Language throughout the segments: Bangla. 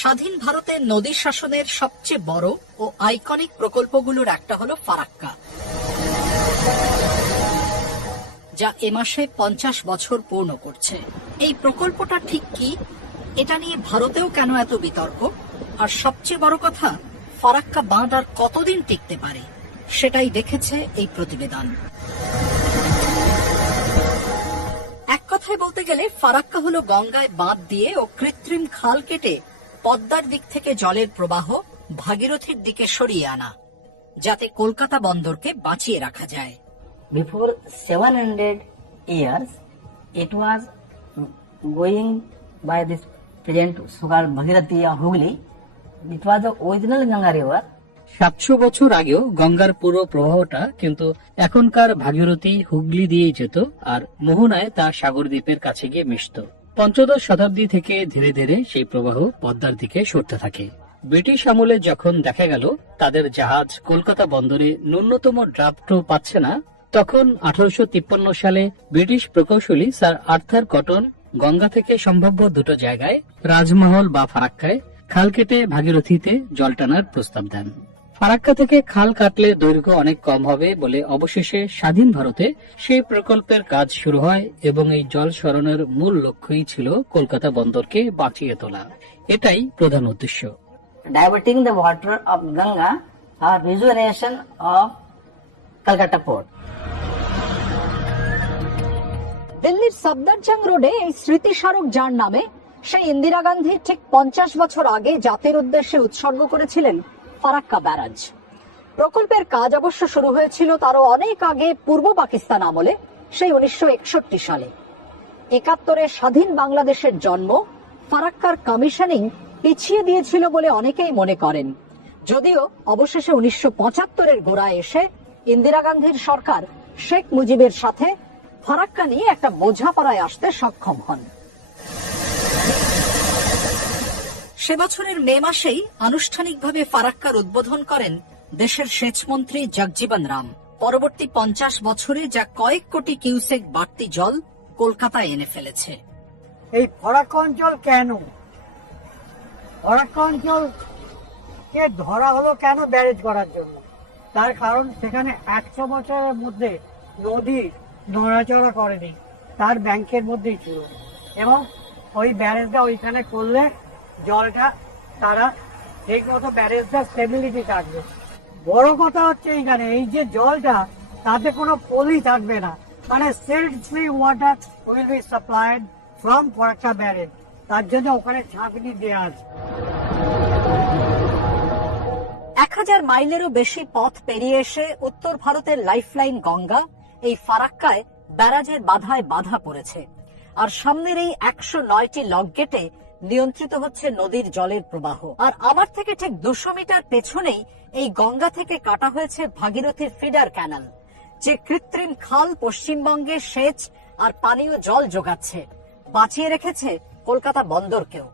স্বাধীন ভারতের নদী শাসনের সবচেয়ে বড় ও আইকনিক প্রকল্পগুলোর একটা হলো ফারাক্কা, যা এ মাসে পঞ্চাশ বছর পূর্ণ করছে। এই প্রকল্পটা ঠিক কি? এটা নিয়ে ভারতেও কেন এত বিতর্ক? আর সবচেয়ে বড় কথা, ফারাক্কা বাঁধ আর কতদিন টিকতে পারে, সেটাই দেখেছে এই প্রতিবেদন। এক কথায় বলতে গেলে, ফারাক্কা হলো গঙ্গায় বাঁধ দিয়ে ও কৃত্রিম খাল কেটে পদ্মার দিক থেকে জলের প্রবাহ ভাগীরথীর দিকে সরিয়ে আনা যাতে কলকাতা বন্দরকে বাঁচিয়ে রাখা যায় Before 700 years, it was going going by this present sugar Hooghly. It was the original Ganga river. সাতশো বছর আগেও গঙ্গার পুরো প্রবাহটা কিন্তু এখনকার ভাগীরথী হুগলি দিয়েই যেত আর মোহনায় তা সাগর দ্বীপের কাছে গিয়ে মিশত পঞ্চদশ শতাব্দী থেকে ধীরে ধীরে সেই প্রবাহ পদ্মার দিকে সরতে থাকে। ব্রিটিশ আমলে যখন দেখা গেল তাদের জাহাজ কলকাতা বন্দরে ন্যূনতম ড্রাফটও পাচ্ছে না, তখন আঠারোশো তিপ্পান্ন সালে ব্রিটিশ প্রকৌশলী স্যার আর্থার কটন গঙ্গা থেকে সম্ভাব্য দুটো জায়গায় রাজমহল বা ফারাক্কায় খাল কেটে ভাগীরথীতে জল টানার প্রস্তাব দেন। ফারাক্কা থেকে খাল কাটলে দৈর্ঘ্য অনেক কম হবে বলে অবশেষে স্বাধীন ভারতে সেই প্রকল্পের কাজ শুরু হয় এবং এই জল সরণের মূল লক্ষ্যই ছিল কলকাতা বন্দরকে বাঁচিয়ে তোলা এটাই প্রধান উদ্দেশ্য Diverting the water of Ganga or rejuvenation of Calcutta port. দিল্লির সফদরজং রোডে এই স্মৃতি স্মারক যার নামে সেই ইন্দিরা গান্ধী ঠিক পঞ্চাশ বছর আগে জাতির উদ্দেশ্যে উৎসর্গ করেছিলেন ফারাক্কা ব্যারাজ। প্রকল্পের কাজ অবশ্য শুরু হয়েছিল তারও অনেক আগে পূর্ব পাকিস্তান আমলে, সেই উনিশশো একষট্টি সালে। একাত্তরে স্বাধীন বাংলাদেশের জন্ম, ফারাক্কার কমিশনিং পিছিয়ে দিয়েছিল বলে অনেকেই মনে করেন। যদিও অবশেষে উনিশশো পঁচাত্তরের গোড়ায় এসে ইন্দিরা গান্ধীর সরকার শেখ মুজিবের সাথে ফারাক্কা নিয়ে একটা বোঝাপড়ায় আসতে সক্ষম হন। সে বছরের মে মাসেই আনুষ্ঠানিকভাবে ফারাক্কার উদ্বোধন করেন দেশের সেচমন্ত্রী জগজীবন রাম। পরবর্তী পঞ্চাশ বছরে যা কয়েক কোটি কিউসেক বাড়তি জল কলকাতায় এনে ফেলেছে। এই ফরাক্কা অঞ্চল কেন? ফরাক্কা অঞ্চল কে ধরা হলো কেন ব্যারেজ করার জন্য? তার কারণ সেখানে একশো বছরের মধ্যে নদী নড়াচড়া করেনি, তার ব্যাংকের মধ্যেই ছিল। এবং ওই ব্যারেজটা ওইখানে করলে জলটা, তারা ঠিক মতো ব্যারেজটা স্টেবিলিটি থাকবে। বড় কথা হচ্ছে এইখানে এই যে জলটা, তাতে কোনো পলি থাকবে না। মানে silt free water will be supplied from Farakka barrage তার জন্য ওখানে ছাঁকনি দেওয়া আছে। এক হাজার মাইলেরও বেশি পথ পেরিয়ে এসে উত্তর ভারতের লাইফলাইন গঙ্গা এই ফারাক্কায় ব্যারাজের বাধায় বাধা পড়েছে। আর সামনের এই একশো নয়টি লক গেটে নিয়ন্ত্রিত হচ্ছে নদীর জলের প্রবাহ। আর আমার থেকে ঠিক দুশো মিটার পেছনেই এই গঙ্গা থেকে কাটা হয়েছে ভাগীরথীর ফিডার ক্যানাল, যে কৃত্রিম খাল পশ্চিমবঙ্গে সেচ আর পানীয় জল যোগাচ্ছে, বাঁচিয়ে রেখেছে কলকাতা বন্দরকেও।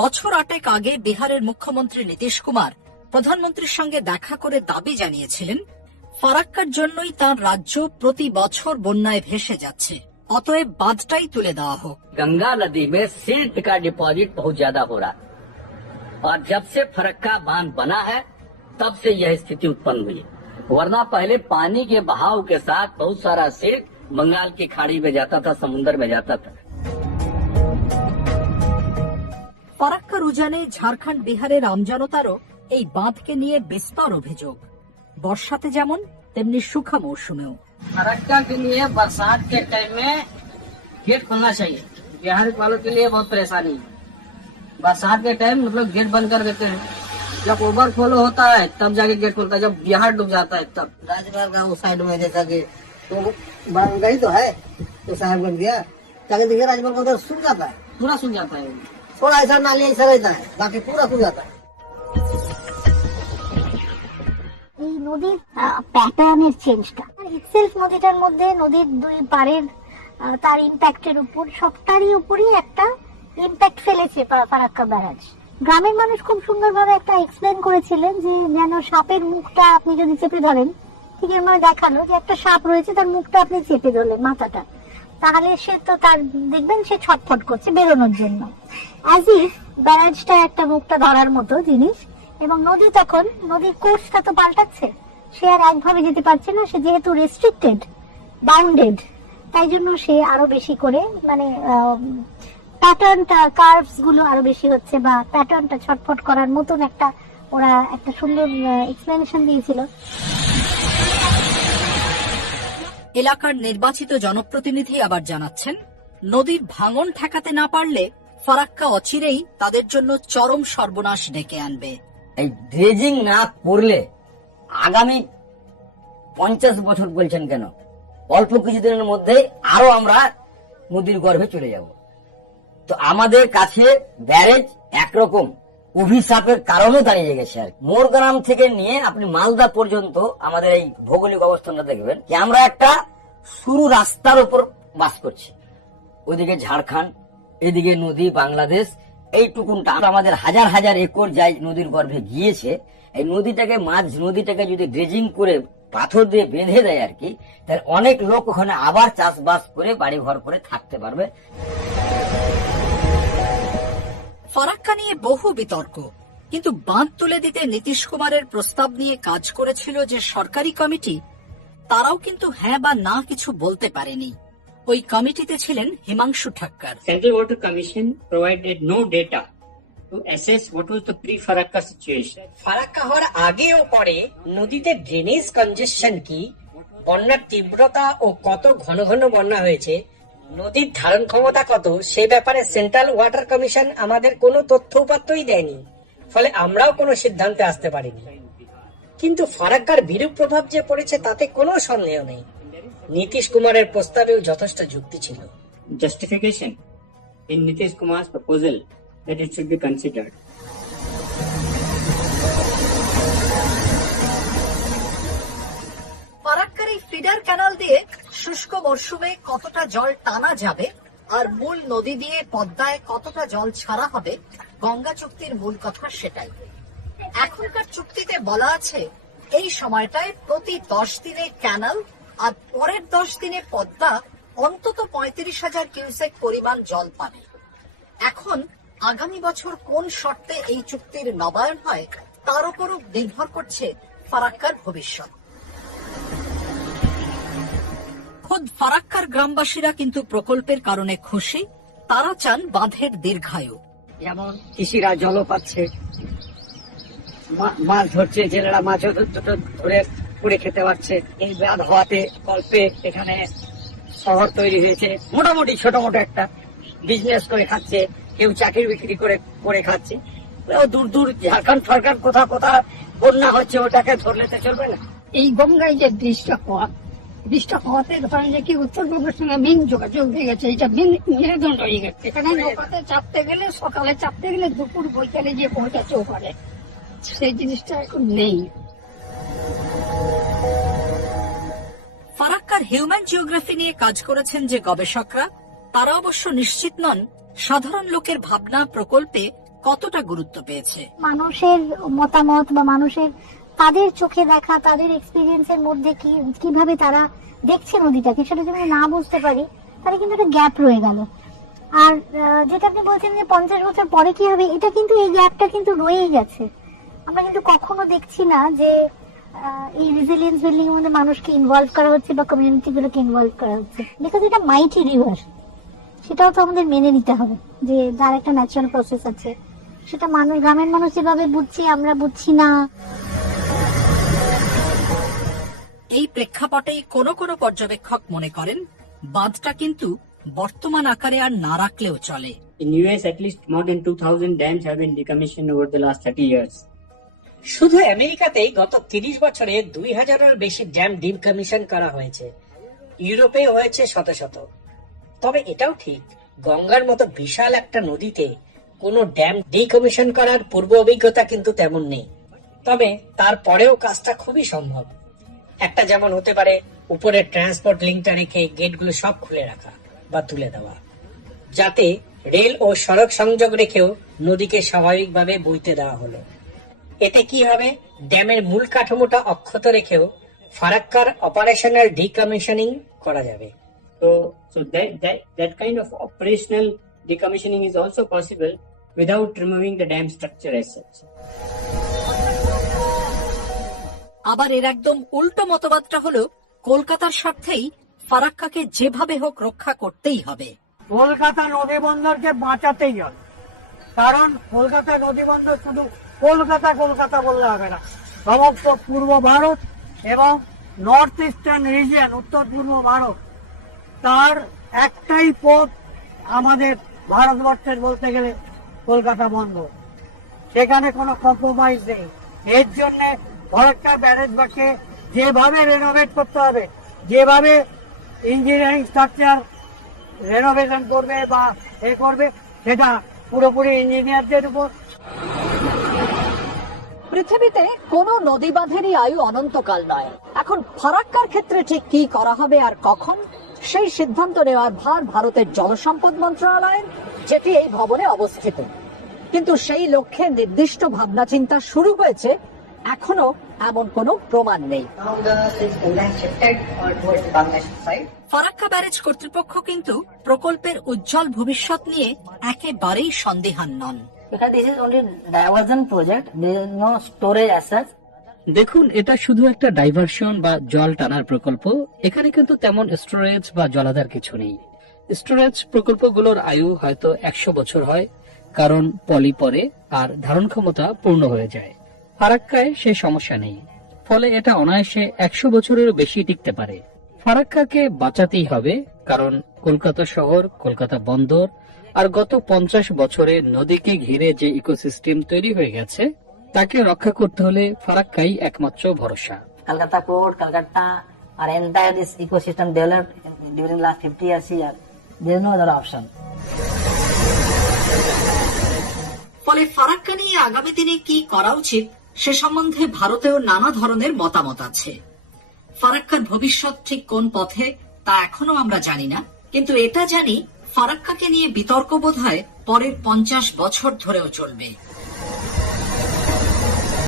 বছর আটেক আগে বিহারের মুখ্যমন্ত্রী নীতিশ কুমার প্রধানমন্ত্রীর সঙ্গে দেখা করে দাবি জানিয়েছিলেন ফারাক্কার জন্যই তার রাজ্য প্রতি বছর বন্যায় ভেসে যাচ্ছে অতএব বাঁধটাই তুলে দেওয়া হোক गंगा नदी में सिल्ट का डिपॉजिट बहुत ज्यादा हो रहा है और जब से फरक्का बांध बना है तब से यह स्थिति उत्पन्न हुई वरना पहले पानी के बहाव के साथ बहुत सारा सिल्ट बंगाल की खाड़ी में जाता था समुन्द्र में जाता था ফারাক্কার উজানে ঝাড়খণ্ড বিহারের আমজনতারও এই বাঁধকে নিয়ে বিস্তর অভিযোগ বর্ষাতে যেমন তেমনি সুখা মৌসুমেও फरक्का के लिए बरसात के टाइम में गेट खोलना चाहिए बिहार वालों के लिए बहुत परेशानी है बरसात के टाइम मतलब गेट बंद कर देते हैं जब ओवरफ्लो होता है तब जाके गेट खोलता है जब बिहार डूब जाता है तब राजपाल का उस साइड में जैसा कि तो गंगा ही तो है तो साहेबगंज गया जाके देखिए राजपाल का उधर सूख जाता है पूरा सूख जाता है थोड़ा ऐसा नाली ऐसा रहता है बाकी पूरा सूख जाता है এই নদীর প্যাটার্নের চেঞ্জটা ইটসেলফ নদীটার মধ্যে, নদীর দুই পাড়ের তার ইম্প্যাক্টের উপর, সবটারই উপরই একটা ইম্প্যাক্ট ফেলেছে ফারাক্কা ব্যারাজ। গ্রামের মানুষ খুব সুন্দরভাবে একটা এক্সপ্লেন করেছিলেন যে, যেন সাপের মুখটা আপনি যদি চেপে ধরেন, ঠিক এর মানে দেখাল যে একটা সাপ রয়েছে, তার মুখটা আপনি চেপে ধরলেন মাথাটা। তাহলে সে তো তার, দেখবেন সে ছটফট করছে বেরোনোর জন্য। অ্যাজ ইফ ব্যারাজটা একটা মুখটা ধরার মতো জিনিস এবং নদী তখন, নদীর কোর্সটা তো পাল্টাচ্ছে। সে আর একভাবে যেতে পারছে না, সে যেহেতু রেস্ট্রিক্টেড বাউন্ডেড তাই জন্য সে আরও বেশি করে মানে প্যাটার্নটা কার্ভসগুলো আরও বেশি হচ্ছে বা প্যাটার্নটা ছটফট করার মতন একটা, ওরা একটা সুন্দর এক্সপ্লেনেশন দিয়েছিল। এলাকার নির্বাচিত জনপ্রতিনিধি আবার জানাচ্ছেন, নদীর ভাঙন ঠেকাতে না পারলে ফারাক্কা অচিরেই তাদের জন্য চরম সর্বনাশ ডেকে আনবে। এই ড্রেজিং না করলে আগামী পঞ্চাশ বছর বলছেন কেন? অল্প কিছুদিনের মধ্যে আরও আমরা নদীর গর্ভে চলে যাব। তো আমাদের কাছে ব্যারেজ একরকম। অভিশাপের কারণে দাঁড়িয়ে গেছে আর। মোরগ্রাম থেকে নিয়ে আপনি মালদা পর্যন্ত আমাদের এই ভৌগোলিক অবস্থানটা দেখবেন যে আমরা একটা সরু রাস্তার উপর বাস করছি। ওইদিকে ঝাড়খণ্ড, এদিকে নদী, বাংলাদেশ এইটুকুনটা আমাদের হাজার হাজার একর যাই নদীর গর্ভে গিয়েছে, এই নদীটাকে মাছ নদীটাকে যদি ড্রেজিং করে পাথর দিয়ে বেঁধে দেয় আর কি, তাহলে অনেক লোক ওখানে আবার চাষবাস করে বাড়ি ঘর করে থাকতে পারবে। ফরাক্কা নিয়ে বহু বিতর্ক, কিন্তু বাঁধ তুলে দিতে নীতিশ কুমারের প্রস্তাব নিয়ে কাজ করেছিল যে সরকারি কমিটি, তারাও কিন্তু হ্যাঁ বা না কিছু বলতে পারেনি। ওই কমিটিতে ছিলেন Himanshu Thakkar. Central Water Commission provided no data to assess what was the pre-Farakka situation. Farakka হওয়ার আগে ও পরে নদীতে ড্রেনেজ কনজেশন কি বন্যার তীব্রতা ও কত ঘন ঘন বন্যা হয়েছে নদীর ধারণ ক্ষমতা কত সে ব্যাপারে সেন্ট্রাল ওয়াটার কমিশন আমাদের কোনো তথ্য উপাত্তই দেয়নি। ফলে আমরাও কোনো সিদ্ধান্তে আসতে পারিনি। কিন্তু ফারাক্কার বিরূপ প্রভাব যে পড়েছে তাতে কোনো সন্দেহ নেই। নীতিশ কুমারের প্রস্তাবেও যথেষ্ট যুক্তি ছিল Justification in Nitish Kumar's proposal that it should be considered. ফারাক্কার এই ফিডার ক্যানাল দিয়ে শুষ্ক মরশুমে কতটা জল টানা যাবে আর মূল নদী দিয়ে পদ্মায় কতটা জল ছাড়া হবে গঙ্গা চুক্তির মূল কথা সেটাই এখনকার চুক্তিতে বলা আছে এই সময়টায় প্রতি দশ দিনে ক্যানাল আর পরের দশ দিনে পদ্মা অন্তত পঁয়ত্রিশ হাজার কিউসেক পরিমাণ জল পাবে। এখন আগামী বছর কোন শর্তে এই চুক্তির নবায়ন হয়, তার উপরও নির্ভর করছে ফারাক্কার ভবিষ্যৎ। খোদ ফারাক্কার গ্রামবাসীরা কিন্তু প্রকল্পের কারণে খুশি, তারা চান বাঁধের দীর্ঘায়ু। যেমন কৃষিরা জলও পাচ্ছে মাছ ধরছে, জেলেরা ধ- ধরে পুড়ে খেতে পারছে। এই বাঁধ হওয়াতে গল্পে এখানে শহর তৈরি হয়েছে। মোটামুটি ছোট মোটো একটা বিজনেস করে খাচ্ছে। কেউ চাকরি বিক্রি করে করে খাচ্ছে। দূর দূর ঝাড়খণ্ড ফারখণ্ড কোথা কোথা বন্যা হচ্ছে ওটাকে ধরলে তো চলবে না। এই গঙ্গায় যে ব্রিজটা হওয়া ব্রিজটা হওয়াতে ধরেন যে কি উত্তরবঙ্গের সঙ্গে মেন যোগাযোগ হয়ে গেছে এটা মেন মেরুদণ্ড হয়ে গেছে। এখানে নৌকাতে চাপতে গেলে সকালে চাপতে গেলে দুপুর বৈকালে গিয়ে পৌঁছাচ্ছে ওপারে সেই জিনিসটা এখন নেই। হিউম্যান জিওগ্রাফি নিয়ে কাজ করেছেন যে গবেষকরা, তারা অবশ্য নিশ্চিত নন সাধারণ লোকের ভাবনা প্রকল্পে কতটা গুরুত্ব পেয়েছে। মানুষের মতামত বা মানুষের তাদের চোখে দেখা, তাদের এক্সপিরিয়েন্সের মধ্যে কি, কীভাবে তারা দেখছে নদীটাকে সেটা যদি না বুঝতে পারি, তাহলে কিন্তু একটা গ্যাপ রয়ে গেল। আর যেটা আপনি বলছেন যে পঞ্চাশ বছর পরে কি হবে, এটা কিন্তু এই গ্যাপটা কিন্তু রয়েই গেছে। আমরা কিন্তু কখনো দেখছি না যে এই রেজিলিয়েন্স বিল্ডিং এর মধ্যে মানুষকে ইনভলভ করা হচ্ছে বা কমিউনিটি গুলোকে ইনভলভ করা হচ্ছে। বিকজ এটা মাইটি রিভার সেটাও তো আমাদের মেনে নিতে হবে যে তার একটা ন্যাচারাল প্রসেস আছে। সেটা মানুষ গ্রামের মানুষ যেভাবে বুঝছি আমরা বুঝছি না। এই প্রেক্ষাপটেই কোনো কোনো পর্যবেক্ষক মনে করেন বাঁধটা কিন্তু বর্তমান আকারে আর না রাখলেও চলে। In US, at least more than 2,000 dams have been decommissioned over the last 30 years. শুধু আমেরিকাতেই গত তিরিশ বছরে দুই হাজারের বেশি ড্যাম ডিকমিশন করা হয়েছে। ইউরোপে হয়েছে শত শত। তবে এটাও ঠিক, গঙ্গার মতো বিশাল একটা নদীতে কোনো ড্যাম ডিকমিশন করার পূর্ব অভিজ্ঞতা কিন্তু তেমন নেই। তবে তারপরেও কাজটা খুবই সম্ভব। একটা যেমন হতে পারে উপরে ট্রান্সপোর্ট লিঙ্কটা রেখে গেটগুলো সব খুলে রাখা বা তুলে দেওয়া। যাতে রেল ও সড়ক সংযোগ রেখেও নদীকে স্বাভাবিকভাবে বইতে দেওয়া হলো। এতে কি হবে? ড্যামের মূল কাঠামোটা অক্ষত রেখেও ফারাক্কার অপারেশনাল ডিকমিশনিং করা যাবে। So, so that, that, that kind of operational decommissioning is also possible without removing the dam structure as such. আবার এর একদম উল্টো মতবাদটা হলো কলকাতার স্বার্থেই ফারাক্কাকে যেভাবে হোক রক্ষা করতেই হবে। কলকাতা নদী বন্দরকে বাঁচাতেই হবে। কারণ কলকাতা নদী বন্দর শুধু কলকাতা কলকাতা বললে হবে না। সমস্ত পূর্ব ভারত এবং নর্থ ইস্টার্ন রিজিয়ন উত্তর পূর্ব ভারত, তার একটাই পথ আমাদের ভারতবর্ষের বলতে গেলে কলকাতা বন্ধ সেখানে কোনো কম্প্রোমাইজ নেই। এর জন্য ফরাক্কা ব্যারেজবাকে যেভাবে রেনোভেট করতে হবে, যেভাবে ইঞ্জিনিয়ারিং স্ট্রাকচার রেনোভেশন করবে বা এ করবে, সেটা পুরোপুরি ইঞ্জিনিয়ারদের উপর পৃথিবীতে কোনো নদী বাঁধেরই আয়ু অনন্তকাল নয়। এখন ফারাক্কার ক্ষেত্রে ঠিক কি করা হবে আর কখন? সেই সিদ্ধান্ত নেওয়ার ভার ভারতের জলসম্পদ মন্ত্রণালয়ের, যেটি এই ভবনে অবস্থিত। কিন্তু সেই লক্ষ্যে নির্দিষ্ট ভাবনা চিন্তা শুরু হয়েছে। এখনও এমন কোনো প্রমাণ নেই. ফারাক্কা ব্যারেজ কর্তৃপক্ষ কিন্তু প্রকল্পের উজ্জ্বল ভবিষ্যৎ নিয়ে একেবারেই সন্দেহান নন। Because this is only diversion project. There is no storage as such. দেখুন, এটা শুধু একটা ডাইভারশন বা জল টানার প্রকল্প। এখানে কিন্তু তেমন স্টোরেজ বা জলাধার কিছু নেই। স্টোরেজ প্রকল্পগুলোর আয়ু হয়তো একশো বছর হয়, কারণ পলি পরে আর ধারণ ক্ষমতা পূর্ণ হয়ে যায়। ফারাক্কায় সে সমস্যা নেই। ফলে এটা অনায়াসে একশো বছরেরও বেশি টিকতে পারে। ফারাক্কাকে বাঁচাতেই হবে, কারণ কলকাতা শহর, কলকাতা বন্দর আর গত পঞ্চাশ বছরে নদীকে ঘিরে যে ইকোসিস্টেম তৈরি হয়ে গেছে তাকে রক্ষা করতে হলে ফারাক্কাই একমাত্র ভরসা Calcutta, our entire this ecosystem developed in- during last 50 years here. There is no other option. ফলে ফারাক্কা নিয়ে আগামী দিনে কি করা উচিত সে সম্বন্ধে ভারতেও নানা ধরনের মতামত আছে ফারাক্কার ভবিষ্যৎ ঠিক কোন পথে তা এখনও আমরা জানি না কিন্তু এটা জানি ফারাক্কাকে নিয়ে বিতর্ক বোধ হয় পরের পঞ্চাশ বছর ধরেও চলবে।